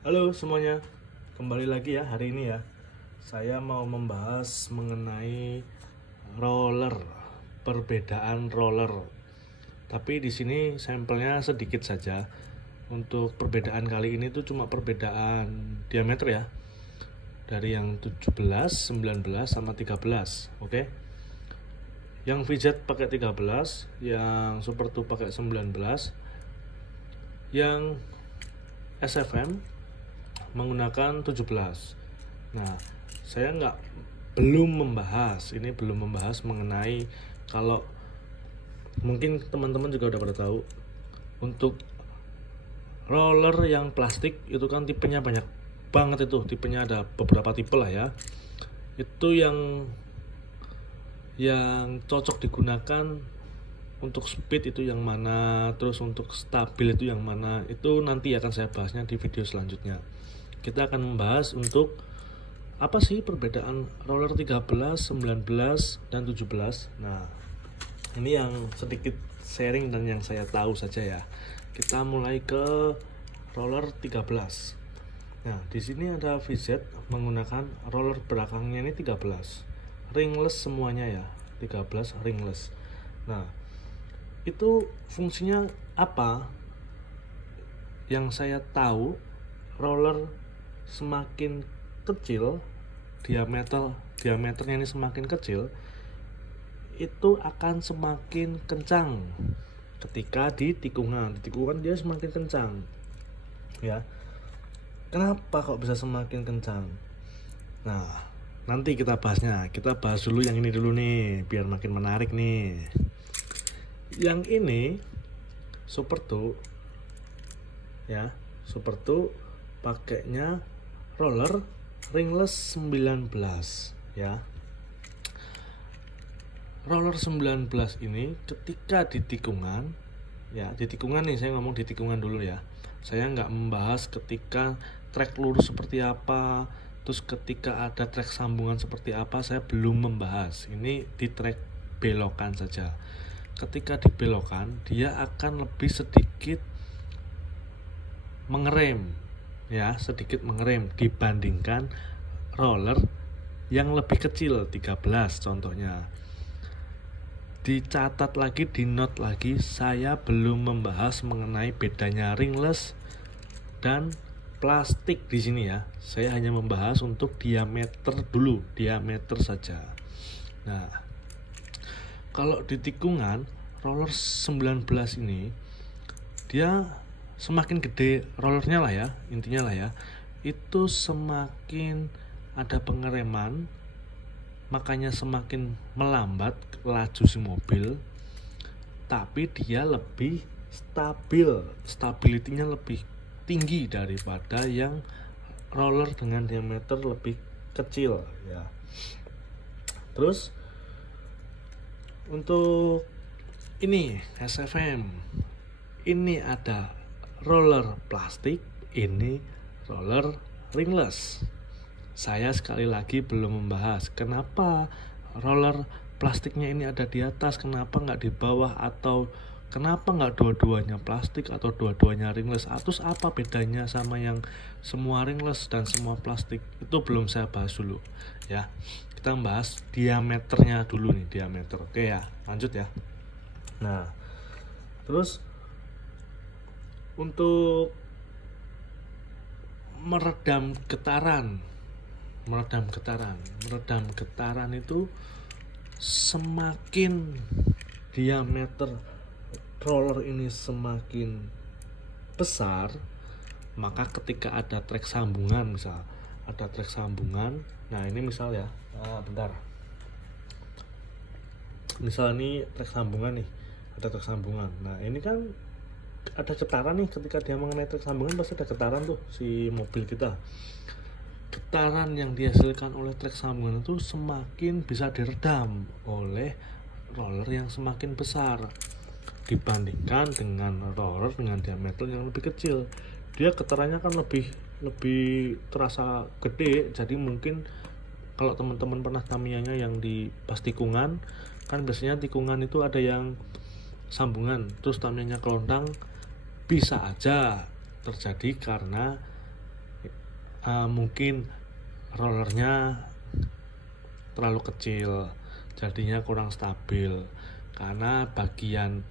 Halo semuanya, kembali lagi ya hari ini ya. Saya mau membahas mengenai roller, perbedaan roller. Tapi di sini sampelnya sedikit saja. Untuk perbedaan kali ini tuh cuma perbedaan diameter ya. Dari yang 17, 19 sama 13, oke? Yang VZ pakai 13, yang Super 2 pakai 19, yang SFM menggunakan 17. Nah, saya belum membahas mengenai, kalau mungkin teman-teman juga udah pada tahu, untuk roller yang plastik itu kan tipenya banyak banget, itu tipenya ada beberapa tipe lah ya. Itu yang cocok digunakan untuk speed itu yang mana, terus untuk stabil itu yang mana, itu nanti akan saya bahasnya di video selanjutnya. Kita akan membahas untuk apa sih perbedaan roller 13, 19, dan 17. Nah, ini yang sedikit sharing dan yang saya tahu saja ya. Kita mulai ke roller 13. Nah, di sini ada VZ menggunakan roller belakangnya ini 13. Ringless semuanya ya, 13 ringless. Nah, itu fungsinya apa? Yang saya tahu, roller semakin kecil, diameternya ini semakin kecil, itu akan semakin kencang ketika di tikungan dia semakin kencang ya. Kenapa kok bisa semakin kencang? Nah, nanti kita bahas dulu yang ini dulu nih, biar makin menarik nih. Yang ini Super 2 ya, Super 2 pakainya roller ringless 19 ya. Roller 19 ini ketika di tikungan ya, di tikungan nih, saya ngomong di tikungan dulu ya. Saya nggak membahas ketika trek lurus seperti apa, terus ketika ada trek sambungan seperti apa, saya belum membahas. Ini di trek belokan saja. Ketika di belokan, dia akan lebih sedikit mengerem ya, sedikit mengerem dibandingkan roller yang lebih kecil 13 contohnya. Dicatat lagi, di note lagi, saya belum membahas mengenai bedanya ringless dan plastik di sini ya. Saya hanya membahas untuk diameter dulu, diameter saja. Nah, kalau di tikungan roller 19 ini, dia semakin gede rollernya lah ya, intinya lah ya, itu semakin ada pengereman, makanya semakin melambat laju si mobil, tapi dia lebih stabil, stability-nya lebih tinggi daripada yang roller dengan diameter lebih kecil ya. Terus untuk ini SFM, ini ada roller plastik, ini roller ringless. Saya sekali lagi belum membahas kenapa roller plastiknya ini ada di atas, kenapa nggak di bawah, atau kenapa nggak dua-duanya plastik atau dua-duanya ringless, atau apa bedanya sama yang semua ringless dan semua plastik. Itu belum saya bahas dulu ya. Kita bahas diameternya dulu nih, diameter. Oke ya, lanjut ya. Nah, terus untuk meredam getaran itu, semakin diameter roller ini semakin besar, maka ketika ada trek sambungan, nah ini misal ya, misal ini trek sambungan nih, ada trek sambungan. Nah, ini kan ada getaran nih, ketika dia mengenai trek sambungan pasti ada getaran tuh si mobil kita. Getaran yang dihasilkan oleh trek sambungan itu semakin bisa diredam oleh roller yang semakin besar dibandingkan dengan roller dengan diameter yang lebih kecil. Dia getarannya kan lebih terasa gede. Jadi mungkin kalau teman-teman pernah Tamiya-nya yang di pas tikungan, kan biasanya tikungan itu ada yang sambungan, terus Tamiya-nya kelonthang, bisa aja terjadi karena mungkin rollernya terlalu kecil, jadinya kurang stabil karena bagian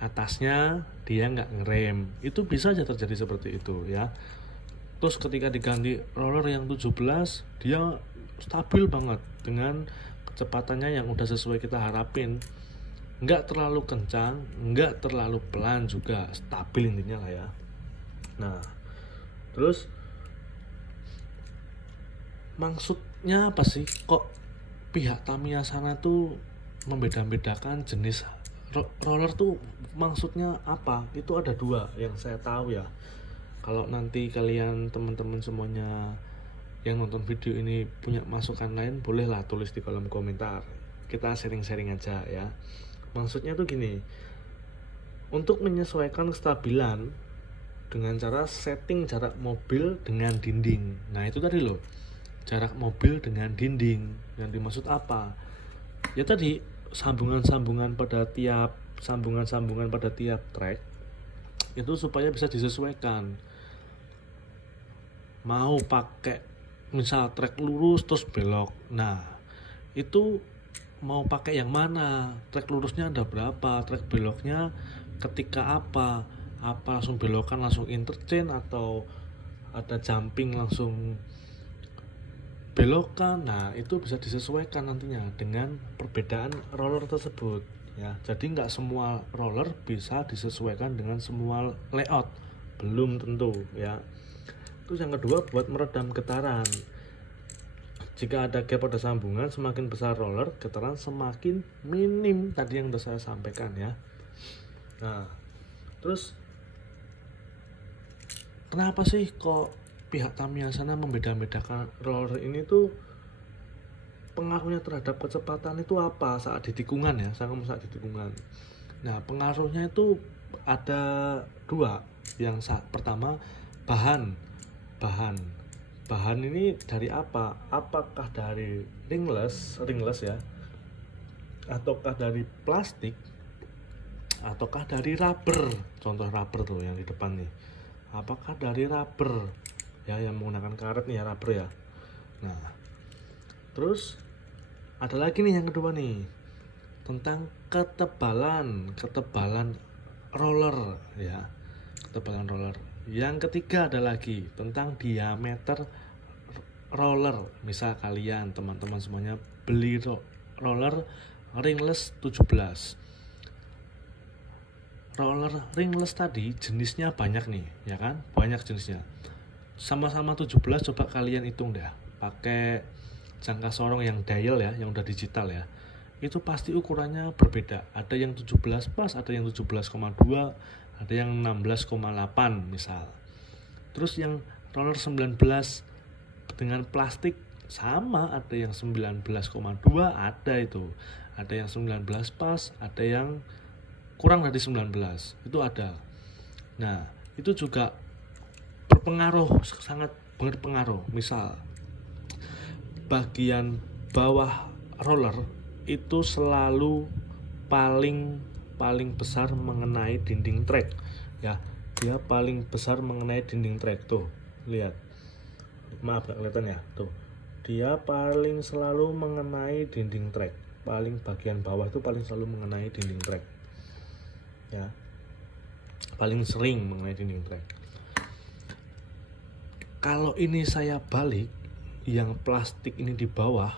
atasnya dia nggak ngerem. Itu bisa aja terjadi seperti itu ya. Terus ketika diganti roller yang 17, dia stabil banget dengan kecepatannya yang udah sesuai kita harapin, nggak terlalu kencang, nggak terlalu pelan juga, stabil intinya lah ya. Nah, terus maksudnya apa sih kok pihak Tamiya sana tuh membeda-bedakan jenis roller tuh, maksudnya apa? Itu ada dua yang saya tahu ya. Kalau nanti kalian teman-teman semuanya yang nonton video ini punya masukan lain, bolehlah tulis di kolom komentar, kita sharing-sharing aja ya. Maksudnya tuh gini, untuk menyesuaikan kestabilan dengan cara setting jarak mobil dengan dinding. Nah itu tadi loh, jarak mobil dengan dinding. Yang dimaksud apa? Ya tadi sambungan-sambungan pada tiap track itu supaya bisa disesuaikan. Mau pakai misal track lurus terus belok, nah itu mau pakai yang mana? Track lurusnya ada berapa? Track beloknya ketika apa langsung belokan langsung interchange, atau ada jumping langsung belokan? Nah itu bisa disesuaikan nantinya dengan perbedaan roller tersebut ya. Jadi nggak semua roller bisa disesuaikan dengan semua layout, belum tentu ya. Terus yang kedua, buat meredam getaran. Jika ada gap pada sambungan, semakin besar roller, getaran semakin minim. Tadi yang sudah saya sampaikan ya. Nah, terus kenapa sih kok pihak Tamiya sana membeda-bedakan roller ini tuh? Pengaruhnya terhadap kecepatan itu apa saat di tikungan ya, saat di tikungan. Nah, pengaruhnya itu ada dua. Yang pertama, bahan ini dari apa? Apakah dari ringless ya, ataukah dari plastik, ataukah dari rubber? Contoh rubber tuh yang di depan nih, apakah dari rubber ya, yang menggunakan karet nih ya, rubber ya. Nah terus ada lagi nih yang kedua nih, tentang ketebalan roller ya, ketebalan roller. Yang ketiga ada lagi tentang diameter roller. Misal kalian teman-teman semuanya beli roller ringless 17. Roller ringless tadi jenisnya banyak nih ya kan, banyak jenisnya. Sama-sama 17, coba kalian hitung dah pakai jangka sorong yang dial ya, yang udah digital ya. Itu pasti ukurannya berbeda. Ada yang 17 pas, ada yang 17,2, ada yang 16,8 misal. Terus yang roller 19 dengan plastik sama, ada yang 19,2, ada itu. Ada yang 19 pas, ada yang kurang dari 19, itu ada. Nah, itu juga berpengaruh, sangat berpengaruh. Misal bagian bawah roller itu selalu paling besar mengenai dinding track ya. Dia paling besar mengenai dinding track tuh, lihat, maaf gak kelihatan ya tuh, dia paling selalu mengenai dinding track. Paling bagian bawah itu paling selalu mengenai dinding track ya, paling sering mengenai dinding track. Kalau ini saya balik, yang plastik ini di bawah,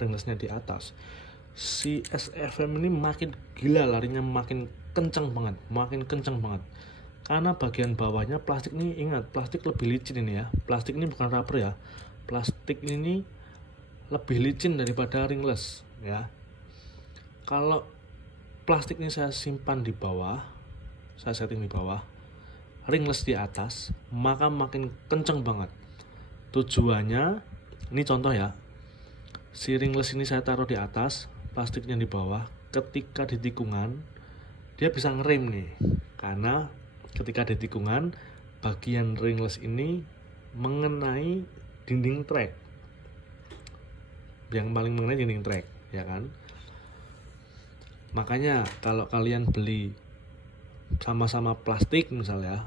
ringlessnya di atas, si SFM ini makin gila larinya, makin kencang banget. Karena bagian bawahnya plastik ini, ingat plastik lebih licin ini ya. Plastik ini bukan rubber ya. Plastik ini lebih licin daripada ringless ya. Kalau plastik ini saya simpan di bawah, saya setting di bawah, ringless di atas, maka makin kencang banget. Tujuannya, ini contoh ya, si ringless ini saya taruh di atas, plastiknya di bawah. Ketika di tikungan dia bisa ngerem nih, karena ketika di tikungan bagian ringless ini mengenai dinding track, yang paling mengenai dinding track ya kan. Makanya kalau kalian beli sama-sama plastik misalnya,